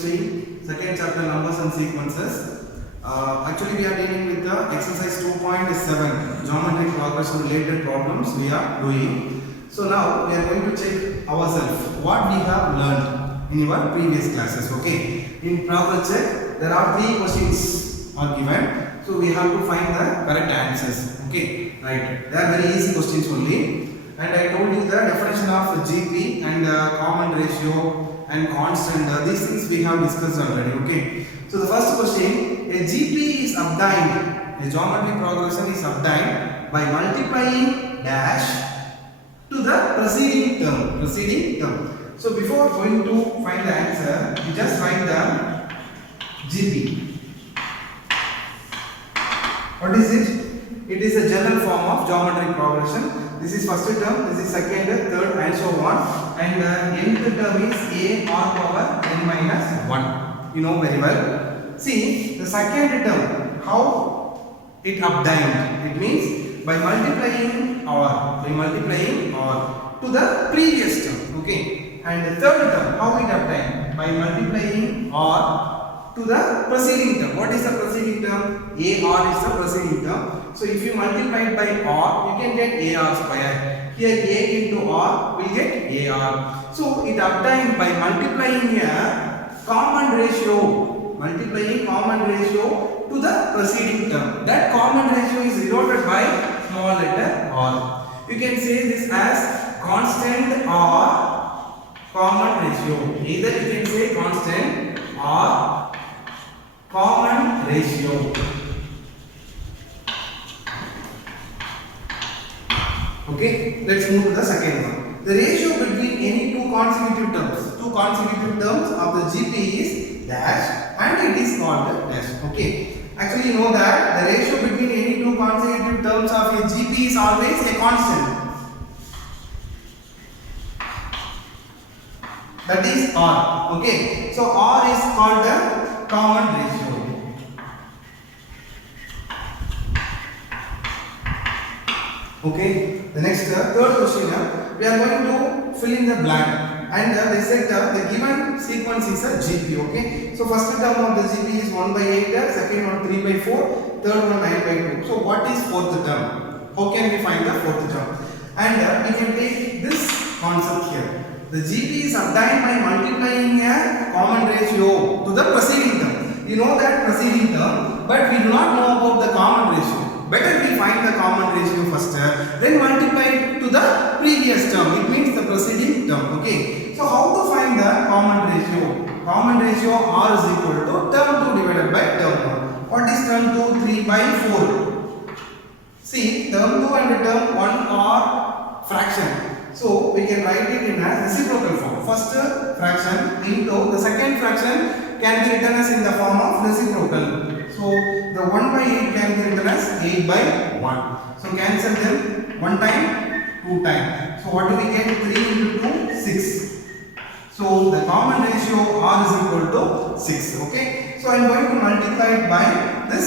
see second chapter, numbers and sequences. Actually we are dealing with the exercise 2.7, geometry progression related problems we are doing. So now we are going to check ourselves what we have learned in our previous classes. Okay, in progress check there are 3 questions are given, so we have to find the correct answers. Okay, right, they are very easy questions only. And I told you the definition of GP and common ratio and constant. These things we have discussed already. Okay. So the first question: a GP is obtained. A geometry progression is obtained by multiplying dash to the preceding term. So before going to find the answer, you just find the GP. What is it? It is a general form of geometric progression. This is first term, this is second, third and so on. And nth term is a r power n minus 1. You know very well. See, the second term, how it obtained? It means by multiplying r to the previous term. Okay. And the third term, how it obtained? By multiplying r to the preceding term. What is the preceding term? AR is the preceding term. So if you multiply it by R, you can get AR square. Here A into R will get AR. So it obtained by multiplying a common ratio. Multiplying common ratio to the preceding term. That common ratio is denoted by small letter R. You can say this as constant or common ratio. Either you can say constant or common ratio. Okay, let's move to the second one. The ratio between any two consecutive terms of the GP is dash and it is called the dash. Okay, actually you know that the ratio between any two consecutive terms of a GP is always a constant. That is R. Okay, so R is called the common ratio. Okay, the next third question, we are going to fill in the blank, and they said the given sequence is a GP. Okay, so first term of the GP is 1 by 8, second one 3 by 4, third one 9 by 2. So what is fourth term? How can we find the fourth term? And we can take this concept here. The GP is obtained by multiplying a common ratio to the preceding term. You know that preceding term, but we do not know about the common ratio. Better we find the common ratio first, then multiply it to the previous term. It means the preceding term. Okay. So how to find the common ratio? Common ratio R is equal to term 2 divided by term 1. What is term 2? 3 by 4. See, term 2 and term 1 are fraction. So we can write it in a reciprocal form. First fraction into the second fraction can be written as in the form of reciprocal. So the 1 by 8 can be written as 8 by 1. So cancel them 1 time, 2 times. So what do we get? 3 into 2, 6. So the common ratio R is equal to 6. Okay. So I am going to multiply it by this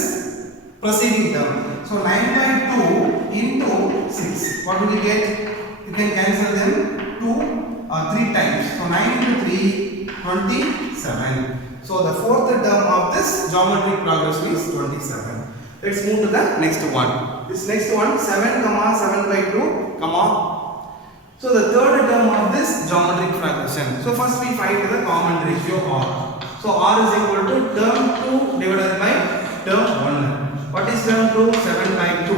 preceding term. So 9 by 2 into 6. What do we get? You can cancel them 2 or 3 times. So 9 into 3, 27. So the fourth term of this geometric progression is 27. Let's move to the next one. This next one 7 comma 7 by 2 comma. So the third term of this geometric progression. So first we find the common ratio R. So R is equal to term 2 divided by term 1. What is term 2? 7 by 2.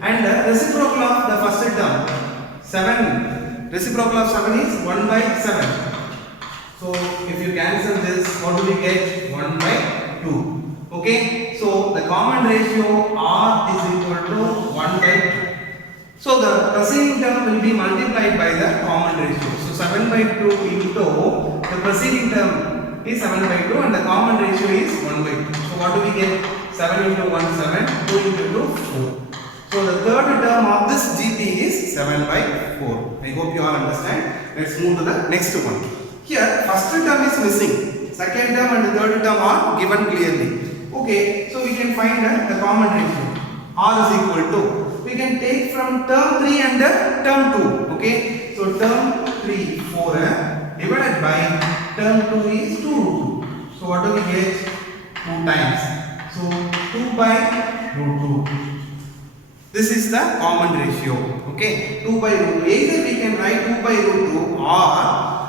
And reciprocal of the first term 7. Reciprocal of 7 is 1 by 7. So if you cancel this, what do we get? 1 by 2. Okay. So the common ratio R is equal to 1 by 2. So the preceding term will be multiplied by the common ratio. So 7 by 2 into the preceding term is 7 by 2 and the common ratio is 1 by 2. So what do we get? 7 into 1, 7, 2 into 2, 4. So the third term of this GP is 7 by 4. I hope you all understand. Let's move to the next one. Here first term is missing. Second term and the third term are given clearly. Okay, so we can find the common ratio. R is equal to, we can take from term 3 and term 2. Okay, so term 3 4 divided by term 2 is 2 root 2. So what do we get? 2 times. So 2 by root 2. This is the common ratio. Okay, 2 by root 2. Either we can write 2 by root 2 or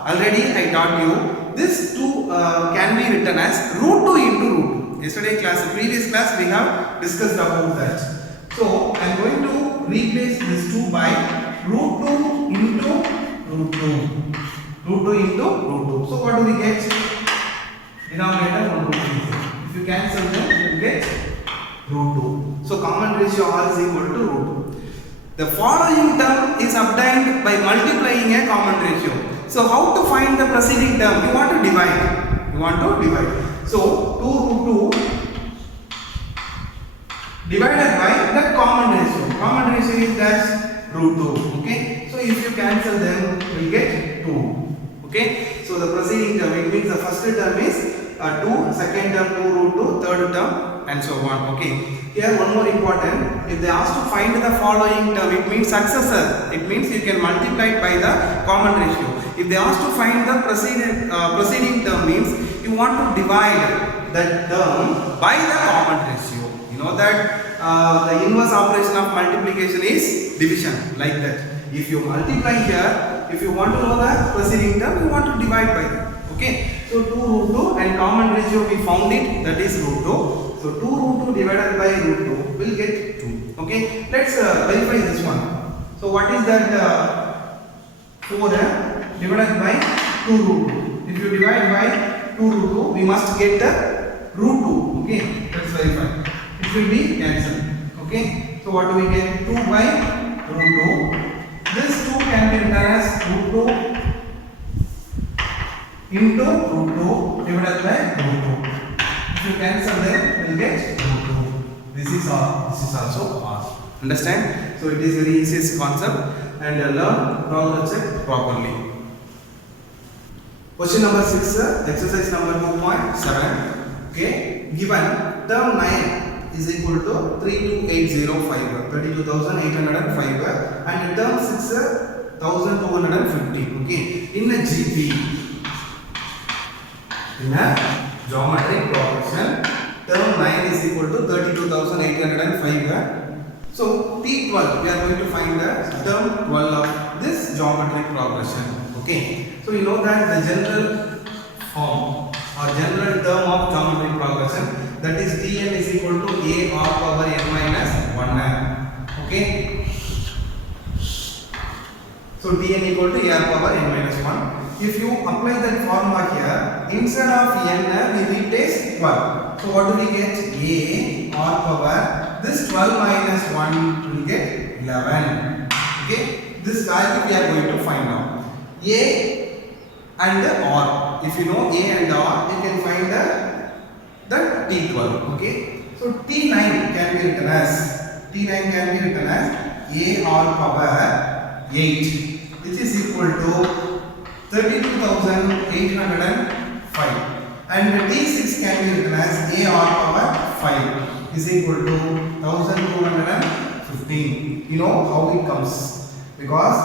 already I taught you this 2 can be written as root 2 into root 2. Yesterday class, previous class we have discussed about that. So I am going to replace this 2 by root 2 into root 2. Root 2 into root 2. So what do we get? Denominator 1 root 2. If you cancel them, you will get root 2. So common ratio R is equal to root 2. The following term is obtained by multiplying a common ratio. So how to find the preceding term? You want to divide. So 2 root 2 divided by the common ratio. Common ratio is that root 2. Okay. So if you cancel them, you will get 2. Okay. So the preceding term, it means the first term is 2, second term 2 root 2, third term and so on. Okay. Here one more important, if they ask to find the following term, it means successor. It means you can multiply it by the common ratio. If they ask to find the preceding term, means you want to divide that term by the common ratio. You know that the inverse operation of multiplication is division, like that. If you multiply here, if you want to know the preceding term, you want to divide by that. Okay. So 2 root 2 and common ratio we found it, that is root 2. So 2 root 2 divided by root 2 will get 2. Okay. Let's verify this one. So what is that 4 divided by 2 root 2? If you divide by 2 root 2, we must get the root 2. Okay. Let's verify. It will be cancelled. Okay. So what do we get? 2 by root 2. This 2 can be written as root 2 into root 2 divided by root 2. If you cancel them, you will get root 2. This is R. This is also R. Understand? So it is very easiest concept and learn problem check properly. Question number 6, exercise number 2.7. Okay, given term 9 is equal to 32805, 32,805, and term 6 1250. Okay, in a GP. In a geometric progression, term 9 is equal to 32,805. So T12, we are going to find the term 12 of this geometric progression. Okay. So you know that the general form or general term of geometric progression, that is Tn is equal to a r power n minus 1. Okay. So Tn equal to a r power n minus 1. If you apply that formula here, instead of n, we replace 12. So what do we get? A r power, this 12 minus 1 will get 11. Okay, this value we are going to find out. A and r. If you know a and r, you can find the T12. Okay, so T9 can be written as a r power 8, which is equal to 32,805, and T6 can be written as a r power 5 is equal to 1,215. You know how it comes, because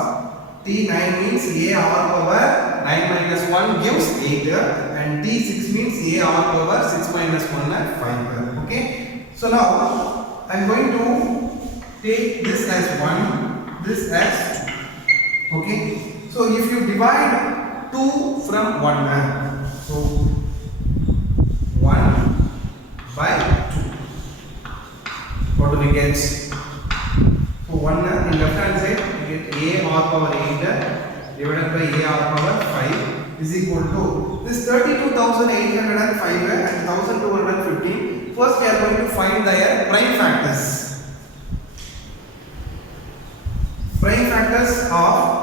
T9 means a r power 9 minus 1 gives 8, and T6 means a r power 6 minus 1 5. Okay, so now I am going to take this as 1, this as 2. Okay. So if you divide 2 from 1, so 1 by 2, what do we get? So 1 in left hand side, we get a r power 8 divided by a r power 5 is equal to this 32,805 and 1,250. First we are going to find their prime factors. Prime factors of,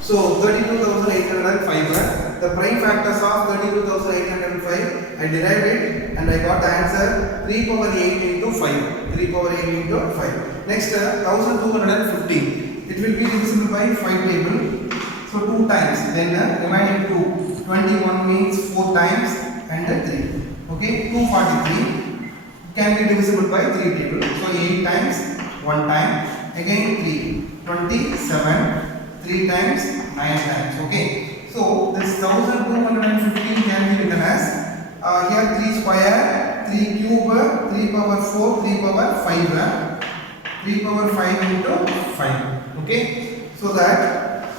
so 32,805, the prime factors of 32,805, I derived it and I got the answer 3 power 8 into 5. 3 power 8 into 5. Next 1,250, it will be divisible by 5 table. So 2 times, then remaining 2. 21 means 4 times and 3. Okay, 243 can be divisible by 3 table. So 8 times, 1 time, again 3. 27. 3 times, 9 times. Okay. So So this 1215 can be written as here 3 square, 3 cube, 3 power 4, 3 power 5. 3 power 5 into 5. Okay. So that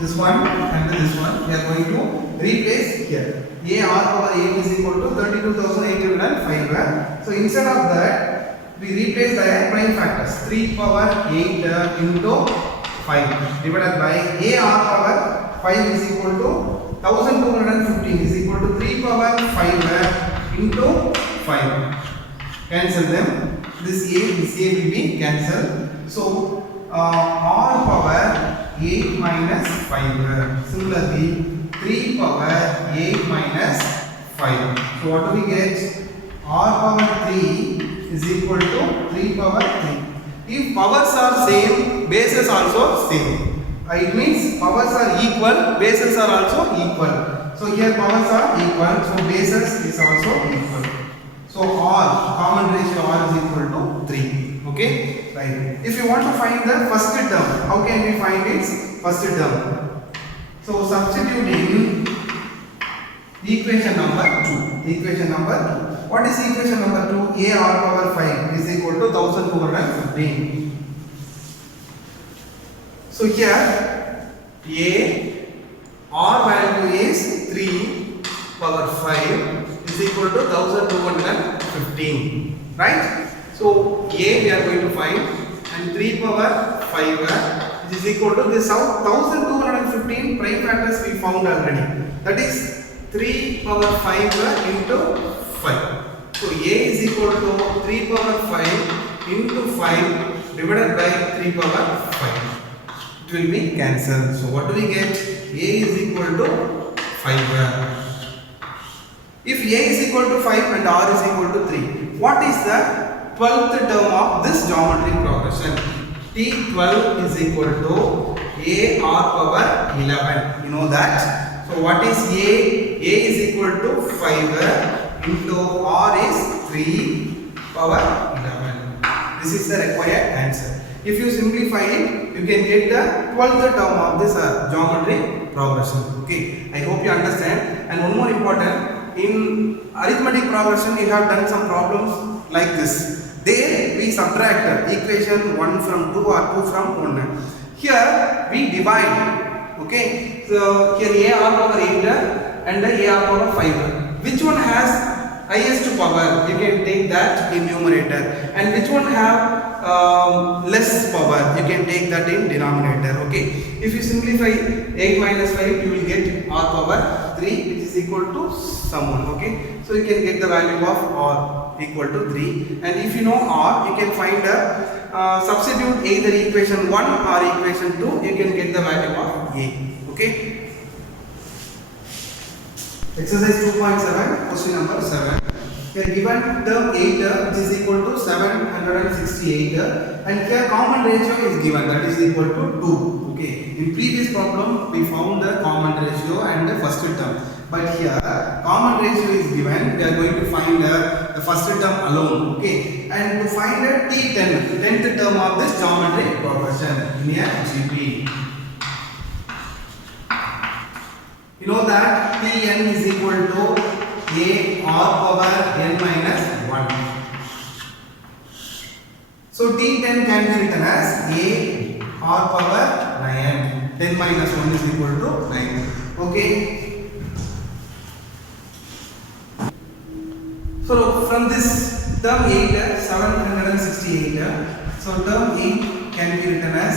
this one and this one we are going to replace here. A r power 8 is equal to 32,805. So instead of that, we replace the prime factors. 3 power 8 into 5 divided by a r power 5 is equal to 1215 is equal to 3 power 5 into 5. Cancel them. This a will be cancelled. So r power 8 minus 5. Similarly, 3 power 8 minus 5. So what do we get? R power 3 is equal to 3 power 3. If powers are same, bases also same. It means powers are equal, bases are also equal. So here powers are equal, so bases is also equal. So R, common ratio R is equal to 3. Okay? Right. If you want to find the first term, how can we find its first term? So substituting equation number 2. Equation number 2. What is equation number 2? A r power 5 is equal to 1215. So here A r value is 3 power 5 is equal to 1215. Right? So A we are going to find and 3 power 5 which is equal to this 1215 prime factors we found already. That is 3 power 5 into 5. So A is equal to 3 power 5 into 5 divided by 3 power 5. It will be cancelled. So what do we get? A is equal to 5. If A is equal to 5 and R is equal to 3, what is the 12th term of this geometry progression? T12 is equal to A r power 11. You know that. So what is A? A is equal to 5 into R is 3 power 11. This is the required answer. If you simplify it, you can get the 12th term of this geometry progression. Okay. I hope you understand. And one more important, in arithmetic progression, we have done some problems like this. There we subtract equation 1 from 2 or 2 from 1. Here we divide. Okay. So here a r power 8 and a r power 5. Which one has highest power? You can take that in numerator. And which one have less power? You can take that in denominator. Okay. If you simplify 8 minus 5, you will get r power 3, which is equal to someone. Okay. So you can get the value of r equal to 3. And if you know r, you can find substitute either equation 1 or equation 2. You can get the value of a. Okay. Exercise 2.7, question number 7. Here given term 8 which is equal to 768 and here common ratio is given, that is equal to 2. Okay. In previous problem we found the common ratio and the first term. But here common ratio is given, we are going to find the first term alone. Okay. And to find the T10, 10th term of this geometry progression in a GP. You know that Tn is equal to a r power n minus 1. So T10 can be written as a r power 9. 10 minus 1 is equal to 9. Okay. So from this term 8, 768. So term 8 can be written as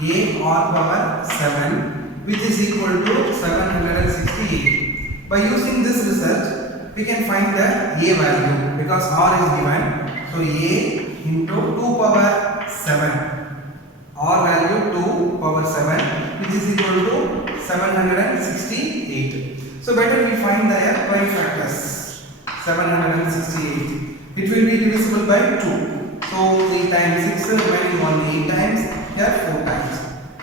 a r power 7. Which is equal to 768. By using this result, we can find the a value because r is given. So a into 2 power 7. R value 2 power 7, which is equal to 768. So better we find the prime factors. 768. It will be divisible by 2. So 3 times 6 remaining 1 8 times. Here 4 times.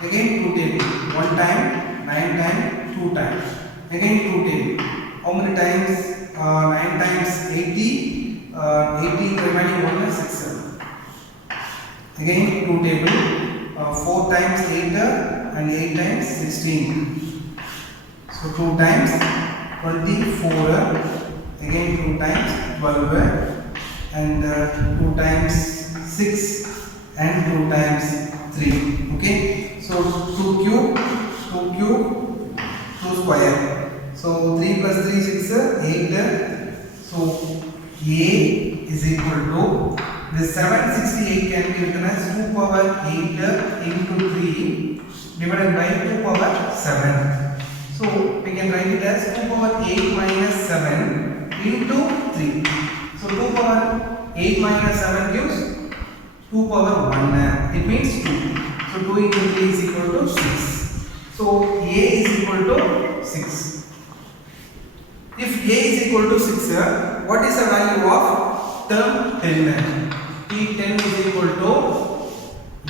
Again 2 table, 1 time, 9 times, 2 times. Again 2 table. How many times? 9 times 80, 18 remaining 1 is 6. Again 2 table, 4 times 8 and 8 times 16. So 2 times 24, again 2 times 12, and 2 times 6 and 2 times 3. Okay, so 2 cube, 2 square. So 3 plus 3 6, 8. So A is equal to, this 768 can be written as 2 power 8 into 3 divided by 2 power 7. So we can write it as 2 power 8 minus 7 into 3. So 2 power 8 minus 7 gives 2 power 1. It means 2. So 2 into 3 is equal to 6. So A is equal to 6. If A is equal to 6, what is the value of term 10? T10 is equal to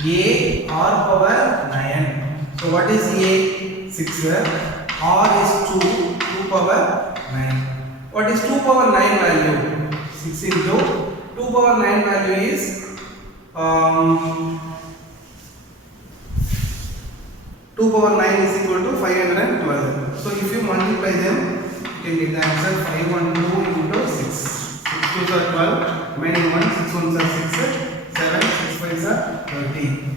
A r power 9. So what is A? 6. R is 2 power 9. What is 2 power 9 value? 6 into 2 power 9 value is 2 power 9 is equal to 512. So if you multiply them, you can get the answer 512 into 6. 6 2s are 12, remaining 1, 6 1s are 6, 7, 6 5s are 13.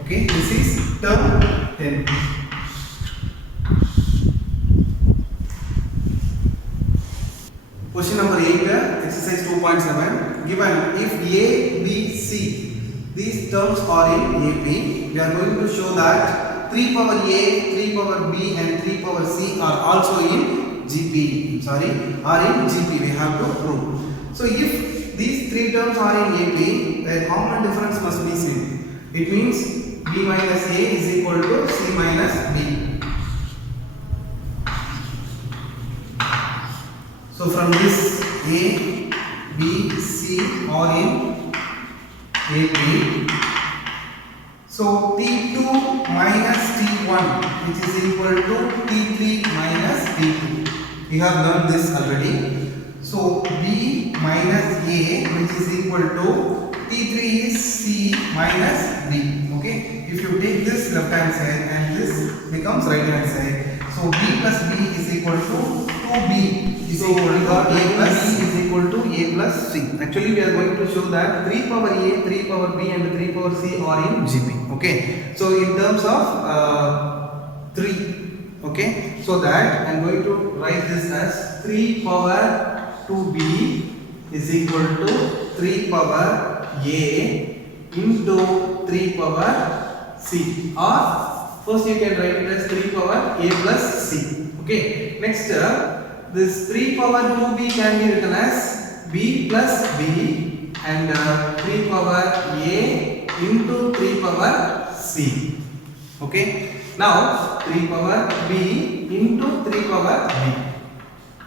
Okay, this is term 10. Question number 8, exercise 2.7. Given if A, B, C, these terms are in AP, we are going to show that 3 power A, 3 power B and 3 power C are also in GP. Are in GP. We have to prove. So if these 3 terms are in AP, their common difference must be same. It means B minus A is equal to C minus B. So from this A, B, C are in AP. So T2 minus T1, which is equal to T3 minus T2. We have learned this already. So B minus A, which is equal to T3 is C minus B. Okay. If you take this left hand side and this becomes right hand side. So B plus B is equal to 2B. So we got A plus B is equal to A plus C. Actually, we are going to show that 3 power A, 3 power B and 3 power C are in GP. Okay. So in terms of 3. Okay. So that I am going to write this as 3 power 2B is equal to 3 power A into 3 power C. Or first you can write it as 3 power A plus C. Okay. Next. This 3 power 2B can be written as B plus B and 3 power A into 3 power C. Okay. Now 3 power B into 3 power B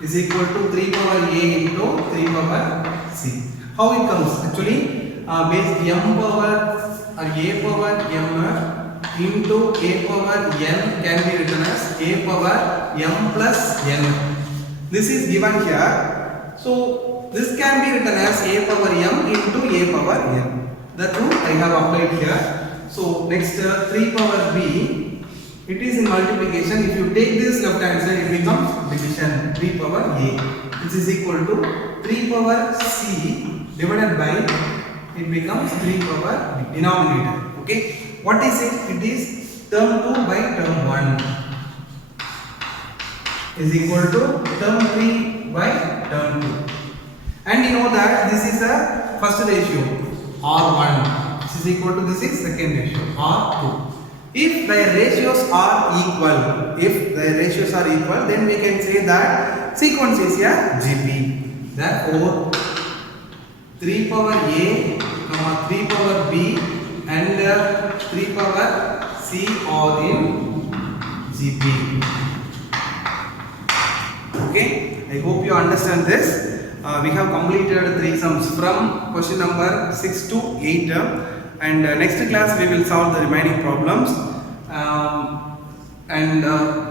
is equal to 3 power A into 3 power C. How it comes? Actually, base M power or A power M into A power N can be written as A power M plus N. This is given here. So this can be written as A power M into A power N. The rule I have applied here. So next 3 power B, it is in multiplication. If you take this left hand side, it becomes division. 3 power A, which is equal to 3 power C divided by, it becomes 3 power B, denominator. Okay. What is it? It is term 2 by term 1. Is equal to term 3 by term 2. And you know that this is the first ratio R1, which is equal to this is second ratio R2. If the ratios are equal, then we can say that sequence is a GP. Therefore 3 power A, 3 power B and 3 power C are in GP. Okay, I hope you understand this. We have completed 3 sums from question number 6 to 8, and next class we will solve the remaining problems and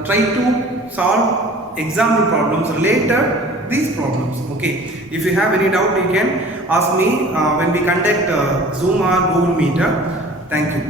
try to solve example problems related these problems. Okay, if you have any doubt, you can ask me when we conduct Zoom or Google Meet. Thank you.